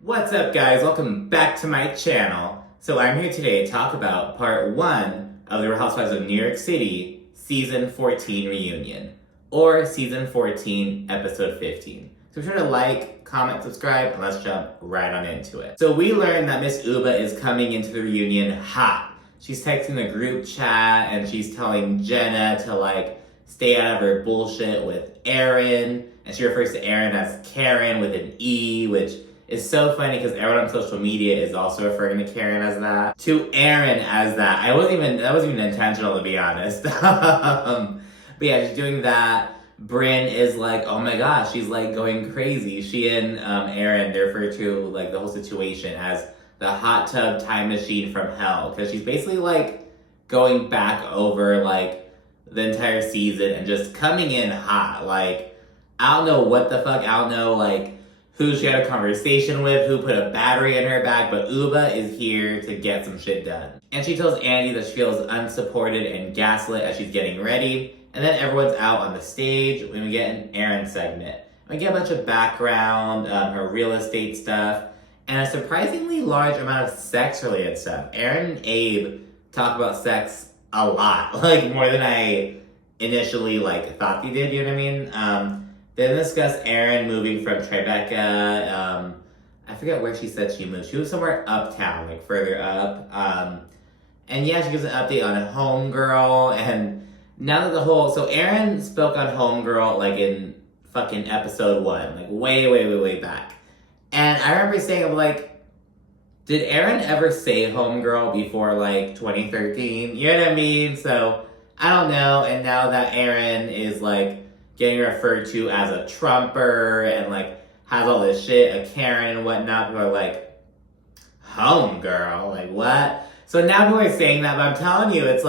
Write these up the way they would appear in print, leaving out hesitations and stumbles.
What's up, guys? Welcome back to my channel. So I'm here today to talk about part 1 of the Real Housewives of New York City Season 14 reunion, or Season 14, Episode 15. So be sure to like, comment, subscribe, and let's jump right on into it. So we learned that Miss Ubah is coming into the reunion hot. She's texting the group chat and she's telling Jenna to stay out of her bullshit with Aaron, and she refers to Aaron as Karen with an E, which is so funny because everyone on social media is also referring to Karen as that. To Aaron as that. That wasn't even intentional, to be honest. But yeah, she's doing that. Brynn is like, oh my gosh, she's going crazy. She and Aaron, they refer to the whole situation as the hot tub time machine from hell. Because she's basically going back over the entire season and just coming in hot. I don't know what the fuck, I don't know who she had a conversation with, who put a battery in her back, but Ubah is here to get some shit done. And she tells Andy that she feels unsupported and gaslit as she's getting ready, and then everyone's out on the stage when we get an Aaron segment. We get a bunch of background, her real estate stuff, and a surprisingly large amount of sex-related stuff. Aaron and Abe talk about sex a lot, more than I initially thought they did, you know what I mean? They discuss Aaron moving from Tribeca. I forget where she said she moved. She was somewhere uptown, further up. And yeah, she gives an update on Homegirl. And now that so Aaron spoke on Homegirl in fucking episode 1, way back. And I remember saying, did Aaron ever say Homegirl before 2013? You know what I mean? So I don't know. And now that Aaron is getting referred to as a Trumper and has all this shit, a Karen and whatnot, people are Homegirl, what? So now people are saying that, but I'm telling you, it's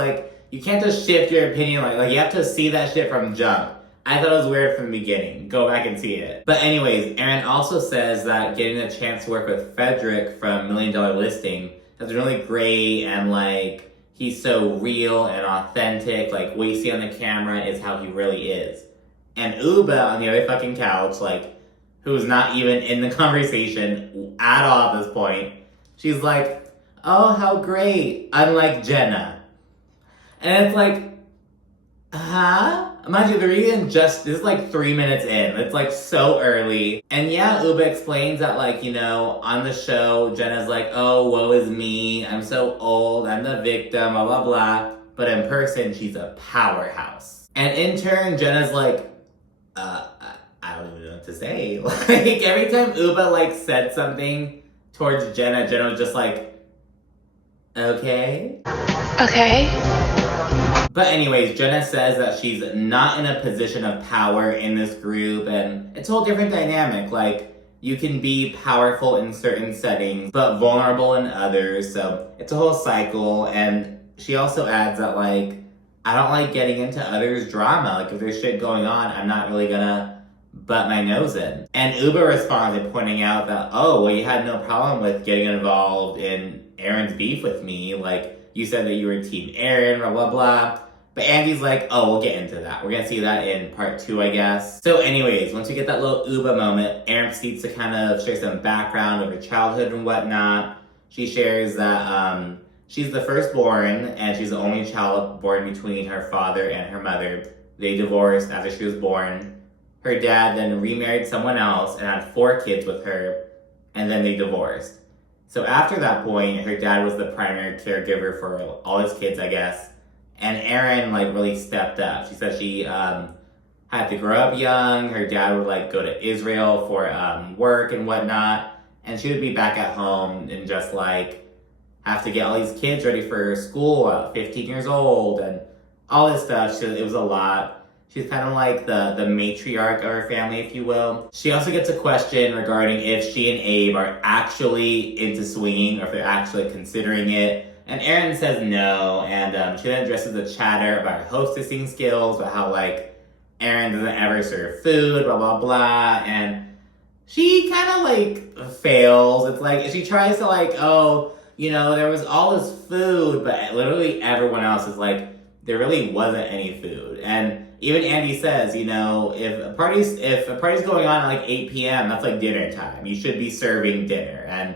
you can't just shift your opinion, you have to see that shit from jump. I thought it was weird from the beginning. Go back and see it. But anyways, Aaron also says that getting a chance to work with Frederick from $1 Million Listing has been really great, and he's so real and authentic. What you see on the camera is how he really is. And Ubah on the other fucking couch, who's not even in the conversation at all at this point, she's like, oh, how great, unlike Jenna. And it's huh? Mind you, the reason this is 3 minutes in. It's so early. And yeah, Ubah explains that on the show, Jenna's oh, woe is me, I'm so old, I'm the victim, blah, blah, blah. But in person, she's a powerhouse. And in turn, Jenna's I don't even know what to say. Every time Ubah said something towards Jenna, Jenna was just okay. Okay. But anyways, Jenna says that she's not in a position of power in this group, and it's a whole different dynamic. You can be powerful in certain settings, but vulnerable in others, so it's a whole cycle. And she also adds that I don't like getting into others' drama. If there's shit going on, I'm not really gonna butt my nose in. And Ubah responds by pointing out that, oh, well, you had no problem with getting involved in Aaron's beef with me. You said that you were Team Aaron, blah, blah, blah. But Andy's oh, we'll get into that. We're gonna see that in part 2, I guess. So anyways, once we get that little Ubah moment, Aaron proceeds to kind of share some background of her childhood and whatnot. She shares that, she's the firstborn, and she's the only child born between her father and her mother. They divorced after she was born. Her dad then remarried someone else and had 4 kids with her, and then they divorced. So after that point, her dad was the primary caregiver for all his kids, I guess. And Aaron, really stepped up. She said she had to grow up young. Her dad would, go to Israel for work and whatnot. And she would be back at home and just, have to get all these kids ready for school at 15 years old and all this stuff. It was a lot. She's kind of the matriarch of her family, if you will. She also gets a question regarding if she and Abe are actually into swinging or if they're actually considering it. And Aaron says no, and she then addresses the chatter about her hostessing skills, about how Aaron doesn't ever serve food, blah, blah, blah. And she kind of fails. It's she tries to oh, there was all this food, but literally everyone else is there really wasn't any food. And even Andy says, you know, if a party's going on at like 8 p.m., that's like dinner time. You should be serving dinner. And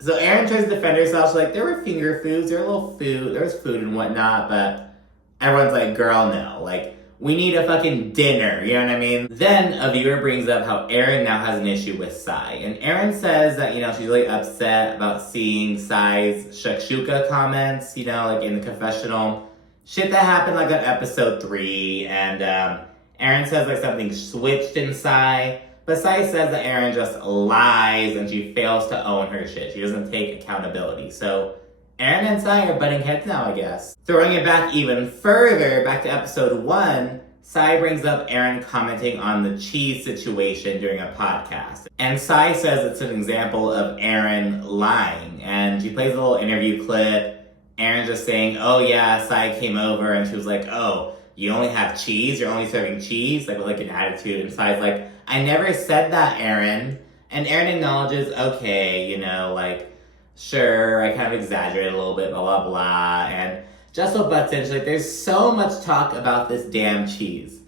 so Erin tries to defend herself. She's like, there were finger foods, there was food and whatnot, but everyone's like, girl, no. Like, we need a fucking dinner, you know what I mean? Then a viewer brings up how Erin now has an issue with Sai. And Erin says that, you know, she's really upset about seeing Sai's shakshuka comments, you know, like in the confessional. Shit that happened like on episode 3. And Erin says like something switched in Sai. But Sai says that Erin just lies and she fails to own her shit. She doesn't take accountability. So Erin and Sai are butting heads now, I guess. Throwing it back even further, back to episode 1, Sai brings up Erin commenting on the cheese situation during a podcast. And Sai says it's an example of Erin lying. And she plays a little interview clip. Erin just saying, oh yeah, Sai came over and she was like, oh, you only have cheese? You're only serving cheese? Like with like an attitude. And Sai's like, I never said that, Erin. And Erin acknowledges, okay, you know, like, sure, I kind of exaggerated a little bit, blah, blah, blah. And Jessel butts in. She's like, there's so much talk about this damn cheese.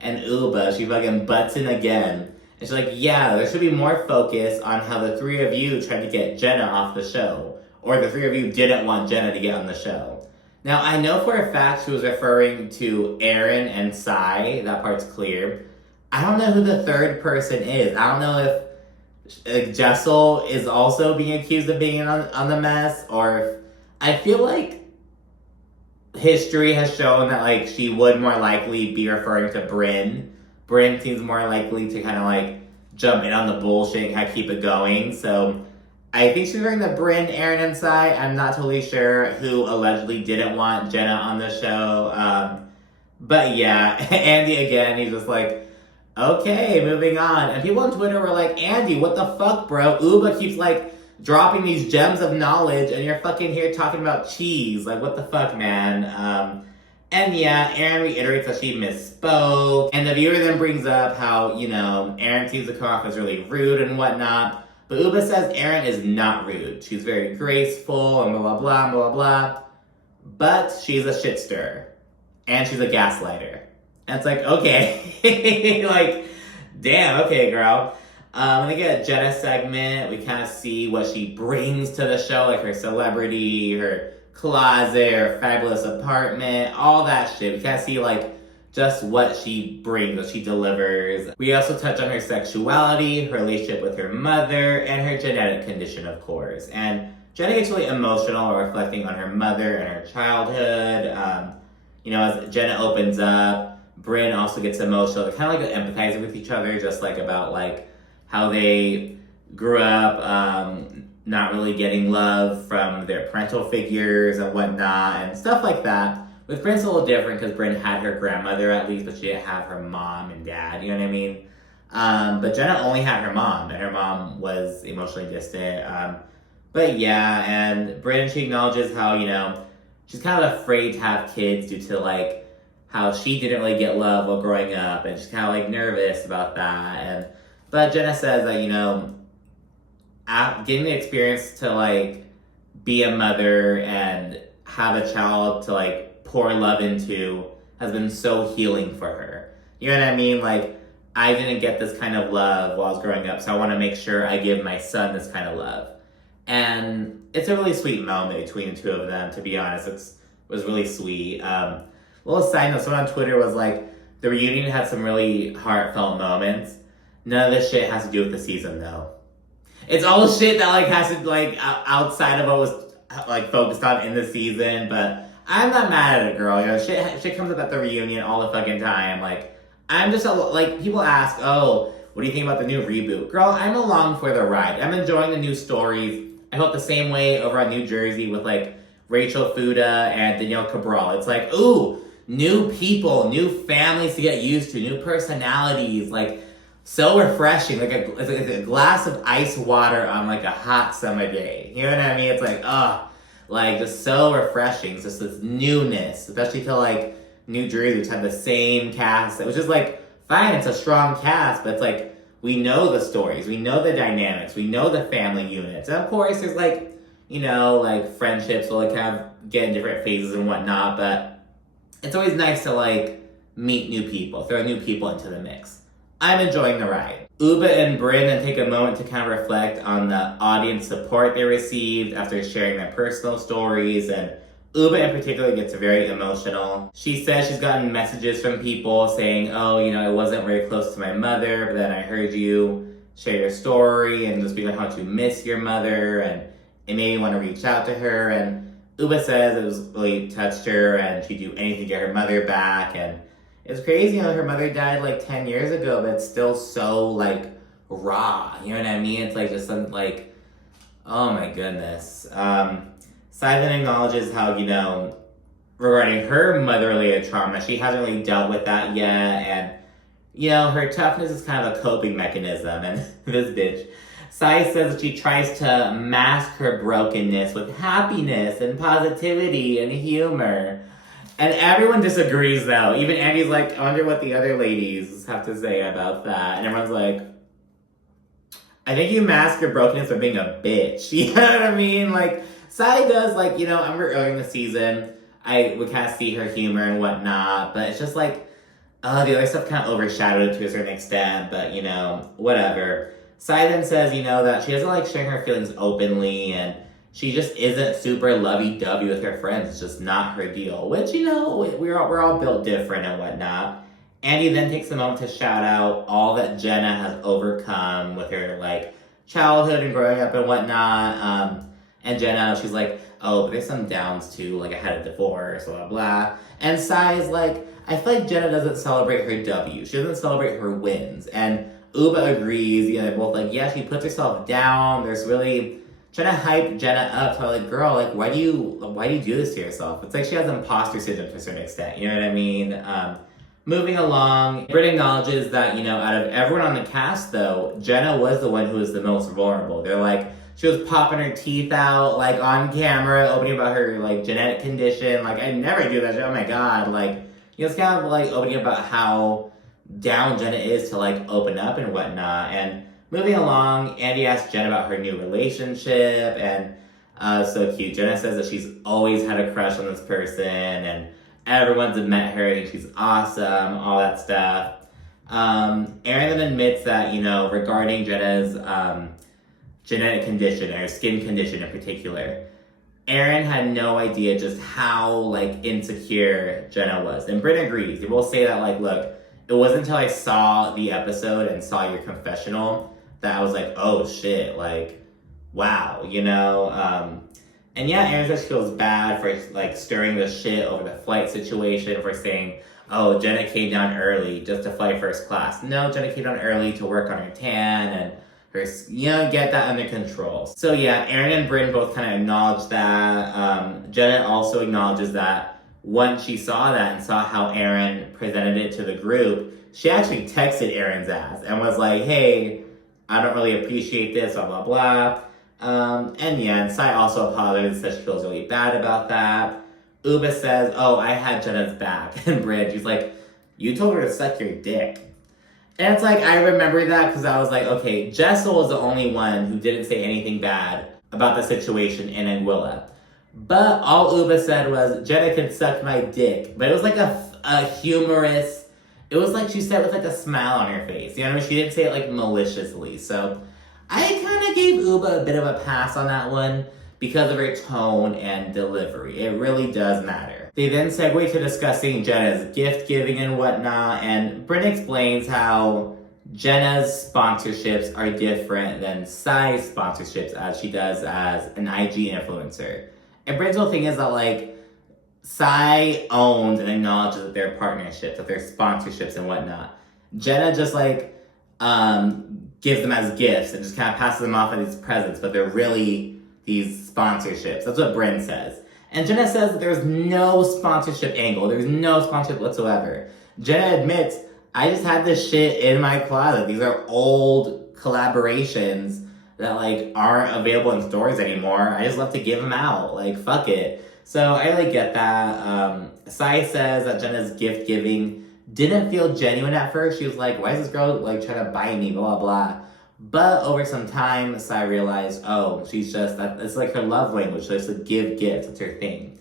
And Ubah, she fucking butts in again. And she's like, yeah, there should be more focus on how the three of you tried to get Jenna off the show. Or the three of you didn't want Jenna to get on the show. Now, I know for a fact she was referring to Erin and Sai. That part's clear. I don't know who the third person is. I don't know if Jessel is also being accused of being on the mess, or I feel like history has shown that like she would more likely be referring to Brynn. Brynn seems more likely to kind of like jump in on the bullshit and kind of keep it going. So I think she's referring to Brynn, Erin, and Sai. I'm not totally sure who allegedly didn't want Jenna on the show. But yeah, Andy again, he's just like, okay, moving on. And people on Twitter were like, Andy, what the fuck, bro? Ubah keeps, like, dropping these gems of knowledge, and you're fucking here talking about cheese. Like, what the fuck, man? And yeah, Erin reiterates that she misspoke. And the viewer then brings up how, you know, Erin seems to come off as really rude and whatnot. But Ubah says Erin is not rude. She's very graceful and blah, blah, blah, blah, blah. But she's a shit stirrer. And she's a gaslighter. And it's like, okay, like, damn, okay, girl. And they get a Jenna segment. We kind of see what she brings to the show, like her celebrity, her closet, her fabulous apartment, all that shit. We kind of see, like, just what she brings, what she delivers. We also touch on her sexuality, her relationship with her mother, and her genetic condition, of course. And Jenna gets really emotional, reflecting on her mother and her childhood. You know, as Jenna opens up, Brynn also gets emotional. They're kind of like empathizing with each other, just like about like how they grew up not really getting love from their parental figures and whatnot and stuff like that. With Brynn's a little different because Brynn had her grandmother at least, but she didn't have her mom and dad, you know what I mean? But Jenna only had her mom, and her mom was emotionally distant. But yeah, and Brynn, she acknowledges how, you know, she's kind of afraid to have kids due to like how she didn't really get love while growing up, and she's kind of like nervous about that. But Jenna says that, you know, getting the experience to like be a mother and have a child to like pour love into has been so healing for her. You know what I mean? Like, I didn't get this kind of love while I was growing up, so I want to make sure I give my son this kind of love. And it's a really sweet moment between the two of them, to be honest. It was really sweet. Little side note, someone on Twitter was like, the reunion had some really heartfelt moments. None of this shit has to do with the season, though. It's all shit that like has to like outside of what was like focused on in the season, but I'm not mad at it, girl. You know, shit comes up at the reunion all the fucking time. Like, I'm just like, people ask, oh, what do you think about the new reboot? Girl, I'm along for the ride. I'm enjoying the new stories. I felt the same way over on New Jersey with like Rachel Fuda and Danielle Cabral. It's like, ooh, new people, new families to get used to, new personalities, like, so refreshing, like a glass of ice water on like a hot summer day. You know what I mean? It's like, like just so refreshing. It's just this newness, especially to like New Jersey, which had the same cast. It was just like, fine, it's a strong cast, but it's like, we know the stories, we know the dynamics, we know the family units. And of course, there's like, you know, like friendships will like kind of get in different phases and whatnot, but it's always nice to like meet new people, throw new people into the mix. I'm enjoying the ride. Ubah and Bryn then take a moment to kind of reflect on the audience support they received after sharing their personal stories, and Ubah in particular gets very emotional. She says she's gotten messages from people saying, oh, I wasn't very close to my mother, but then I heard you share your story and just being like how much you miss your mother, and it made me want to reach out to her. And Ubah says it was really touched her and she'd do anything to get her mother back. And it's crazy, her mother died like 10 years ago, but it's still so like raw, you know what I mean? It's like just some like, oh my goodness. Sai then acknowledges how, regarding her mother-related trauma, she hasn't really dealt with that yet, and her toughness is kind of a coping mechanism. And this bitch, Sai says that she tries to mask her brokenness with happiness and positivity and humor. And everyone disagrees, though. Even Andy's like, I wonder what the other ladies have to say about that. And everyone's like, I think you mask your brokenness by being a bitch. You know what I mean? Like, Sai does, like, I remember earlier in the season, I would kind of see her humor and whatnot, but it's just like, the other stuff kind of overshadowed it to a certain extent, but, whatever. Sai then says, that she doesn't like sharing her feelings openly, and she just isn't super lovey-dovey with her friends. It's just not her deal, which, we're all built different and whatnot. Andy then takes a moment to shout out all that Jenna has overcome with her, like, childhood and growing up and whatnot. And Jenna, she's like, oh, but there's some downs too, like I had a divorce, blah, blah. And Sai is like, I feel like Jenna doesn't celebrate her W's. She doesn't celebrate her wins. And Ubah agrees, they're both like, yeah, she puts herself down. There's really trying to hype Jenna up. So like, girl, like, why do you do this to yourself? It's like she has imposter syndrome to a certain extent, you know what I mean? Moving along, Britt acknowledges that, out of everyone on the cast, though, Jenna was the one who was the most vulnerable. They're like, she was popping her teeth out, like, on camera, opening about her, like, genetic condition. Like, I never do that shit. Oh, my God. Like, it's kind of, like, opening about how down Jenna is to, like, open up and whatnot. And moving along, Andy asks Jenna about her new relationship. And so cute. Jenna says that she's always had a crush on this person. And everyone's met her and she's awesome, all that stuff. Aaron then admits that, regarding Jenna's genetic condition, or skin condition in particular, Aaron had no idea just how, like, insecure Jenna was. And Britt agrees. They both say that, like, look, it wasn't until I saw the episode and saw your confessional that I was like, oh, shit, like, wow, And yeah, Aaron says she feels bad for, like, stirring the shit over the flight situation, for saying, oh, Jenna came down early just to fly first class. No, Jenna came down early to work on her tan and get that under control. So yeah, Aaron and Bryn both kind of acknowledge that. Jenna also acknowledges that once she saw that and saw how Aaron presented it to the group, she actually texted Aaron's ass and was like, hey, I don't really appreciate this, blah, blah, blah. And Sai also apologizes, says she feels really bad about that. Ubah says, oh, I had Jenna's back. And Bryn, she's like, you told her to suck your dick. And it's like, I remember that because I was like, okay, Jessel was the only one who didn't say anything bad about the situation in Anguilla. But all Ubah said was, Jenna can suck my dick. But it was like a humorous, it was like she said with like a smile on her face. You know what I mean? She didn't say it like maliciously. So I kind of gave Ubah a bit of a pass on that one because of her tone and delivery. It really does matter. They then segue to discussing Jenna's gift giving and whatnot, and Bryn explains how Jenna's sponsorships are different than Sai's sponsorships as she does as an IG influencer. And Bryn's whole thing is that, like, Sai owns and acknowledges that they're partnerships, that they're sponsorships and whatnot. Jenna just, like, gives them as gifts and just kind of passes them off as these presents, but they're really these sponsorships. That's what Bryn says. And Jenna says that there's no sponsorship angle. There's no sponsorship whatsoever. Jenna admits, I just had this shit in my closet. These are old collaborations that, like, aren't available in stores anymore. I just love to give them out. Like, fuck it. So I, like, get that. Sai says that Jenna's gift giving didn't feel genuine at first. She was like, why is this girl, like, trying to buy me, blah, blah, blah. But over some time, Sai realized, oh, she's just, it's like her love language. She likes to give gifts. It's her thing.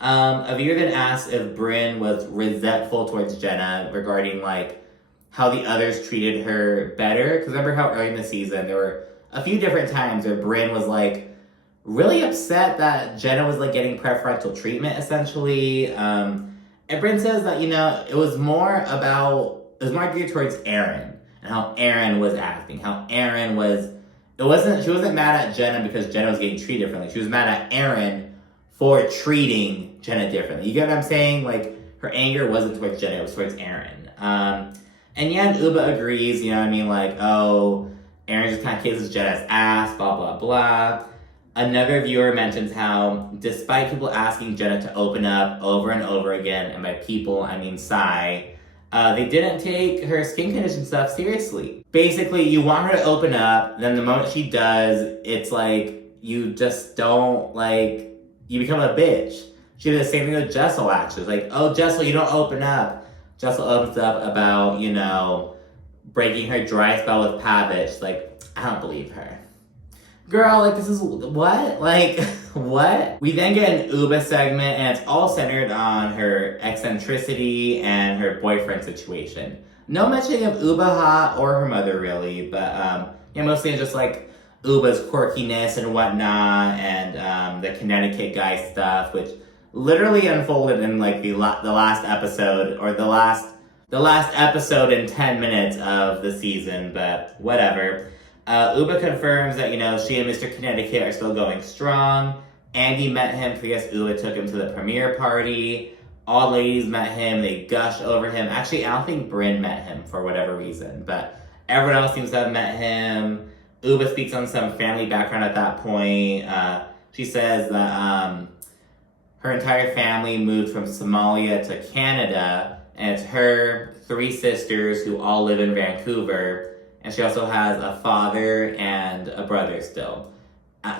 A viewer then asked if Brynn was resentful towards Jenna regarding, like, how the others treated her better. Because remember how early in the season, there were a few different times where Brynn was, like, really upset that Jenna was, like, getting preferential treatment, essentially. And Brynn says that, you know, it was more geared towards Aaron and how Aaron was acting, how Aaron was, she wasn't mad at Jenna because Jenna was getting treated differently. She was mad at Aaron for treating Jenna differently. You get what I'm saying? Like, her anger wasn't towards Jenna, it was towards Aaron. And yeah, and Ubah agrees, you know what I mean? Like, oh, Aaron just kind of kisses Jenna's ass, blah, blah, blah. Another viewer mentions how, despite people asking Jenna to open up over and over again, and by people, I mean Sai, they didn't take her skin condition stuff seriously. Basically, you want her to open up, then the moment she does, it's like, you just don't, like, you become a bitch. She did the same thing with Jessel, actually. Like, oh, Jessel, you don't open up. Jessel opens up about, you know, breaking her dry spell with Pavich. Like, I don't believe her. Girl, like, this is, what? Like, what? We then get an Ubah segment, and it's all centered on her eccentricity and her boyfriend situation. No mentioning of Ubah or her mother, really, but, yeah, mostly just, like, Ubah's quirkiness and whatnot, and, the Connecticut guy stuff, which literally unfolded in, like, the last episode, or the last episode in 10 minutes of the season, but whatever. Ubah confirms that, you know, she and Mr. Connecticut are still going strong. Andy met him because I guess Ubah took him to the premiere party. All ladies met him. They gushed over him. Actually, I don't think Brynn met him for whatever reason, but everyone else seems to have met him. Ubah speaks on some family background at that point. She says that her entire family moved from Somalia to Canada, and it's her 3 sisters who all live in Vancouver. And she also has a father and a brother still.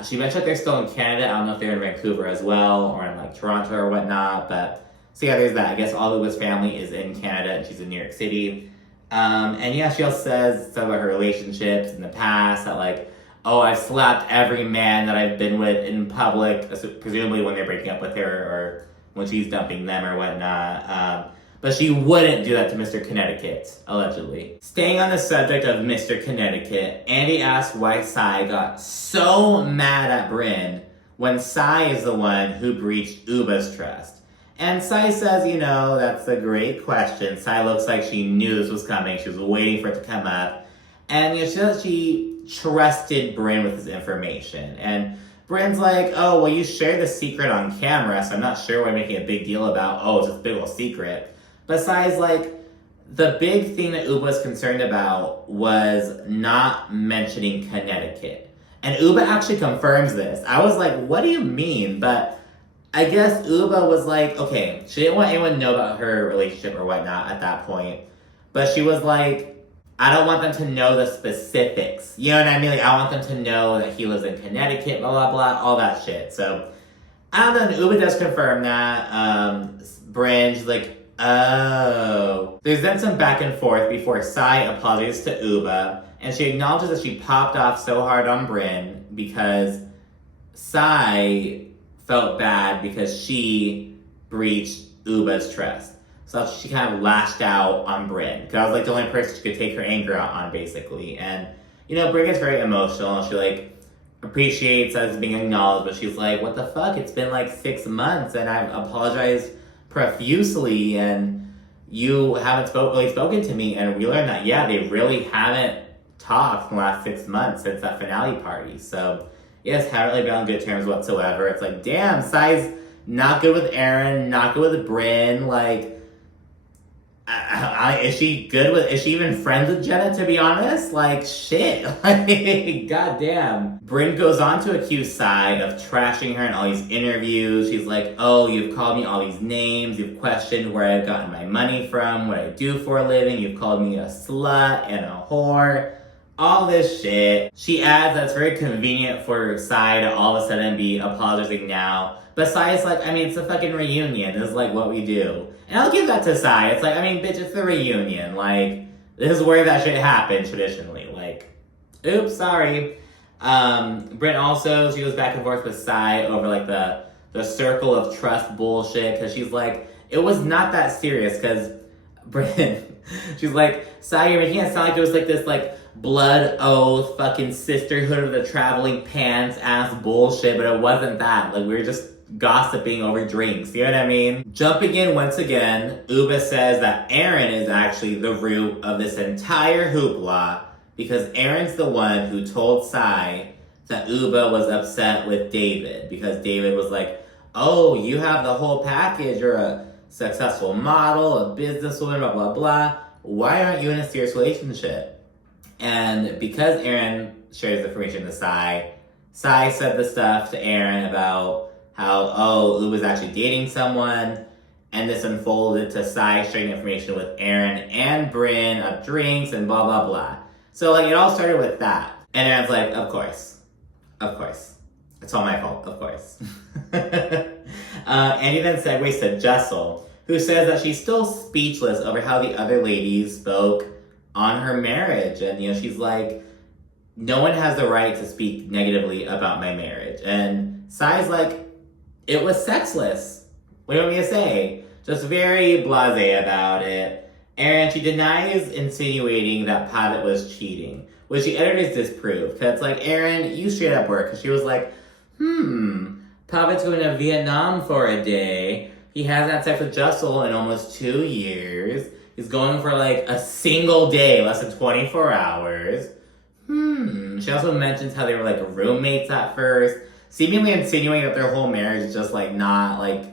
She mentioned that they're still in Canada. I don't know if they're in Vancouver as well, or in, like, Toronto or whatnot. But, so yeah, there's that. I guess all of Ubah's family is in Canada, and she's in New York City. And yeah, she also says some of her relationships in the past, that, like, oh, I've slapped every man that I've been with in public, presumably when they're breaking up with her, or when she's dumping them or whatnot. But she wouldn't do that to Mr. Connecticut, allegedly. Staying on the subject of Mr. Connecticut, Andy asked why Sai got so mad at Brynn when Sai is the one who breached Ubah's trust. And Sai says, you know, that's a great question. Sai looks like she knew this was coming. She was waiting for it to come up. And you know, she says she trusted Brynn with his information. And Brynn's like, oh, well, you shared the secret on camera, so I'm not sure why I'm making a big deal about, oh, it's this big old secret. But Sai's like, the big thing that Ubah was concerned about was not mentioning Connecticut. And Ubah actually confirms this. I was like, what do you mean? But I guess Ubah was like, okay, she didn't want anyone to know about her relationship or whatnot at that point. But she was like, I don't want them to know the specifics. You know what I mean? Like, I want them to know that he lives in Connecticut, blah, blah, blah, all that shit. So, I don't know, and Ubah does confirm that. Bryn's like, oh. There's then some back and forth before Sai apologizes to Ubah, and she acknowledges that she popped off so hard on Brynn because Sai felt bad because she breached Ubah's trust. So she kind of lashed out on Brynn, because I was like the only person she could take her anger out on, basically. And, you know, Brynn gets very emotional. She, like, appreciates that it's being acknowledged, but she's like, what the fuck? It's been like 6 months, and I've apologized profusely, and you haven't really spoken to me. And we learned that, yeah, they really haven't talked in the last 6 months since that finale party. So, yes, haven't really been on good terms whatsoever. It's like, damn, Sai's not good with Aaron, not good with Brynn. Like, is she even friends with Jenna, to be honest? Like, shit. Like, goddamn. Brynn goes on to accuse Sai of trashing her in all these interviews. She's like, oh, you've called me all these names. You've questioned where I've gotten my money from, what I do for a living. You've called me a slut and a whore. All this shit. She adds that it's very convenient for Sai to all of a sudden be apologizing now. But Sai is like, I mean, it's a fucking reunion. This is like what we do. And I'll give that to Sai. It's like, I mean, bitch, it's the reunion. Like, this is where that shit happens traditionally. Like, oops, sorry. Brynn also, she goes back and forth with Sai over, like, the the circle of trust bullshit, because she's like, it was not that serious, because Bryn, she's like, Sai, you're making it sound like it was like this like blood oath, fucking sisterhood of the traveling pants ass bullshit, but it wasn't that. Like, we were just gossiping over drinks, you know what I mean? Jumping in once again, Ubah says that Aaron is actually the root of this entire hoopla, because Aaron's the one who told Sai that Ubah was upset with David, because David was like, oh, you have the whole package, you're a successful model, a businesswoman, blah, blah, blah. Why aren't you in a serious relationship? And because Aaron shares the information to Sai said the stuff to Aaron about how, oh, Ubah's actually dating someone, and this unfolded to Sai sharing information with Aaron and Bryn of drinks and blah, blah, blah. So, like, it all started with that. And Aaron's like, of course. It's all my fault, of course. And he then segues to Jessel, who says that she's still speechless over how the other ladies spoke on her marriage. And, you know, she's like, no one has the right to speak negatively about my marriage. And Sai's like, it was sexless. What do you want me to say? Just very blasé about it. And she denies insinuating that Pavitt was cheating, which the editors disprove. Because it's like, Aaron, you straight up work. Because she was like, Pavitt's going to Vietnam for a day. He hasn't had sex with Jessel in almost 2 years. He's going for like a single day, less than 24 hours. She also mentions how they were like roommates at first, seemingly insinuating that their whole marriage is just like not like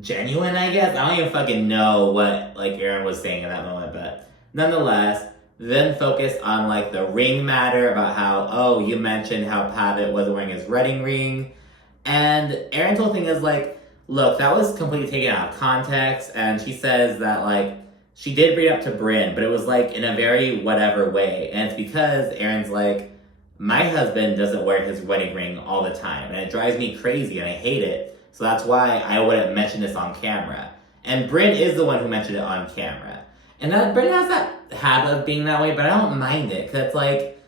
genuine, I guess. I don't even fucking know what like Aaron was saying in that moment, but nonetheless, then focus on like the ring matter about how, oh, you mentioned how Pavitt wasn't wearing his wedding ring. And Aaron's whole thing is like, look, that was completely taken out of context. And she says that like, she did bring it up to Bryn, but it was like in a very whatever way. And it's because Aaron's like, my husband doesn't wear his wedding ring all the time. And it drives me crazy and I hate it. So that's why I wouldn't mention this on camera. And Bryn is the one who mentioned it on camera. And Bryn has that habit of being that way, but I don't mind it. Because it's like,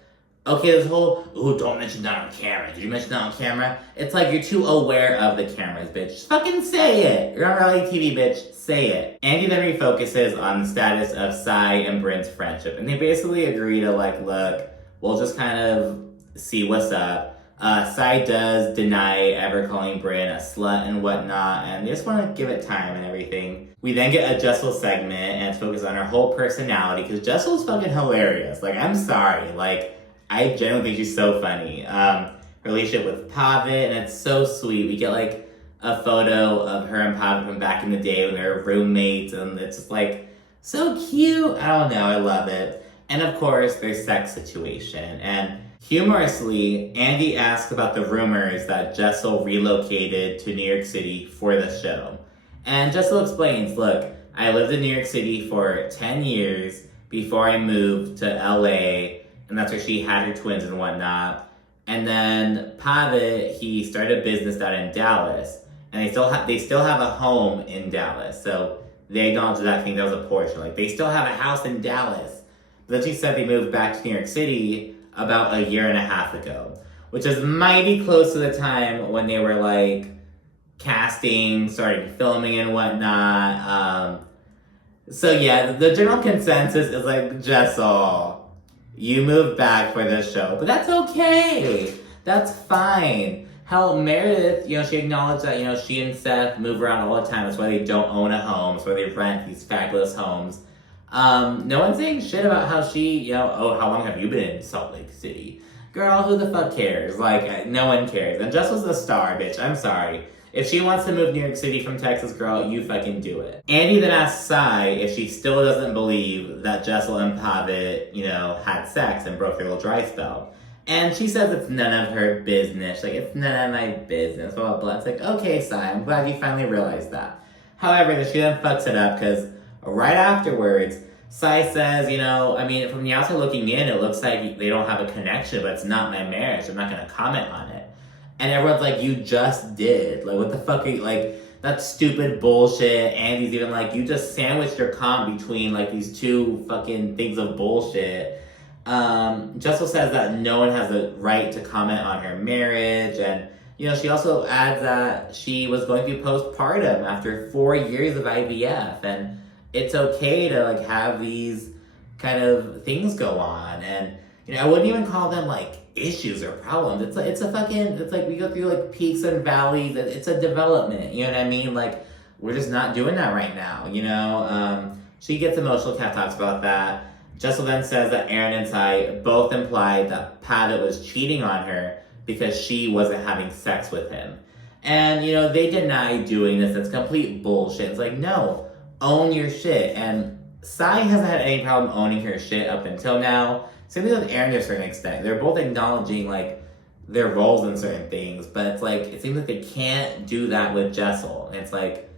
okay, this whole, ooh, don't mention that on camera. Did you mention that on camera? It's like you're too aware of the cameras, bitch. Just fucking say it. You're on reality TV, bitch. Say it. Andy then refocuses on the status of Sai and Bryn's friendship. And they basically agree to like, look, we'll just kind of see what's up. Sai does deny ever calling Bryn a slut and whatnot, and they just want to give it time and everything. We then get a Jessel segment, and it's focused on her whole personality, because Jessel's fucking hilarious. Like, I'm sorry. Like, I genuinely think she's so funny. Her relationship with Pavitt, and it's so sweet. We get, like, a photo of her and Pavitt from back in the day when they were roommates, and it's just, like, so cute. I don't know. I love it. And, of course, their sex situation. And humorously, Andy asks about the rumors that Jessel relocated to New York City for the show. And Jessel explains, look, I lived in New York City for 10 years before I moved to LA, and that's where she had her twins and whatnot. And then Pavitt, he started a business down in Dallas, and they still have a home in Dallas. So they acknowledge that. I think that was a portion. Like, they still have a house in Dallas. But then she said they moved back to New York City about a year and a half ago, which is mighty close to the time when they were like casting, starting filming and whatnot. So yeah, the general consensus is like, Jessel, you moved back for this show, but that's okay. That's fine. Hell, Meredith, you know, she acknowledged that, you know, she and Seth move around all the time. That's why they don't own a home. That's why they rent these fabulous homes. No one's saying shit about how she, you know, oh, how long have you been in Salt Lake City? Girl, who the fuck cares? Like, no one cares. And Jessel's the star, bitch. I'm sorry. If she wants to move to New York City from Texas, girl, you fucking do it. Andy then asks Sai if she still doesn't believe that Jessel and Pavitt, you know, had sex and broke their little dry spell. And she says it's none of her business. Like, it's none of my business, blah, blah, blah. It's like, okay, Sai, I'm glad you finally realized that. However, she then fucks it up because right afterwards, Sai says, you know, I mean, from the outside looking in, it looks like they don't have a connection, but it's not my marriage. I'm not going to comment on it. And everyone's like, you just did. Like, what the fuck are you, like, that's stupid bullshit. Andy's even like, you just sandwiched your calm between, like, these two fucking things of bullshit. Jessel says that no one has the right to comment on her marriage, and, she also adds that she was going through postpartum after 4 years of IVF, and it's okay to like have these kind of things go on. And I wouldn't even call them like issues or problems. It's like we go through like peaks and valleys. It's a development. You know what I mean? Like, we're just not doing that right now. She gets emotional. Kat talks about that. Jessel then says that Aaron and Ty both implied that Padda was cheating on her because she wasn't having sex with him. And, they deny doing this. It's complete bullshit. It's like, no, own your shit. And Sai hasn't had any problem owning her shit up until now. Same thing with Aaron to a certain extent. They're both acknowledging, like, their roles in certain things. But it's like, it seems like they can't do that with Jessel. And it's like,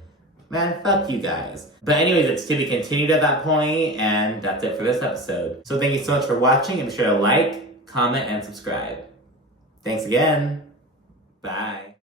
man, fuck you guys. But anyways, it's to be continued at that point, and that's it for this episode. So thank you so much for watching, and be sure to like, comment, and subscribe. Thanks again. Bye.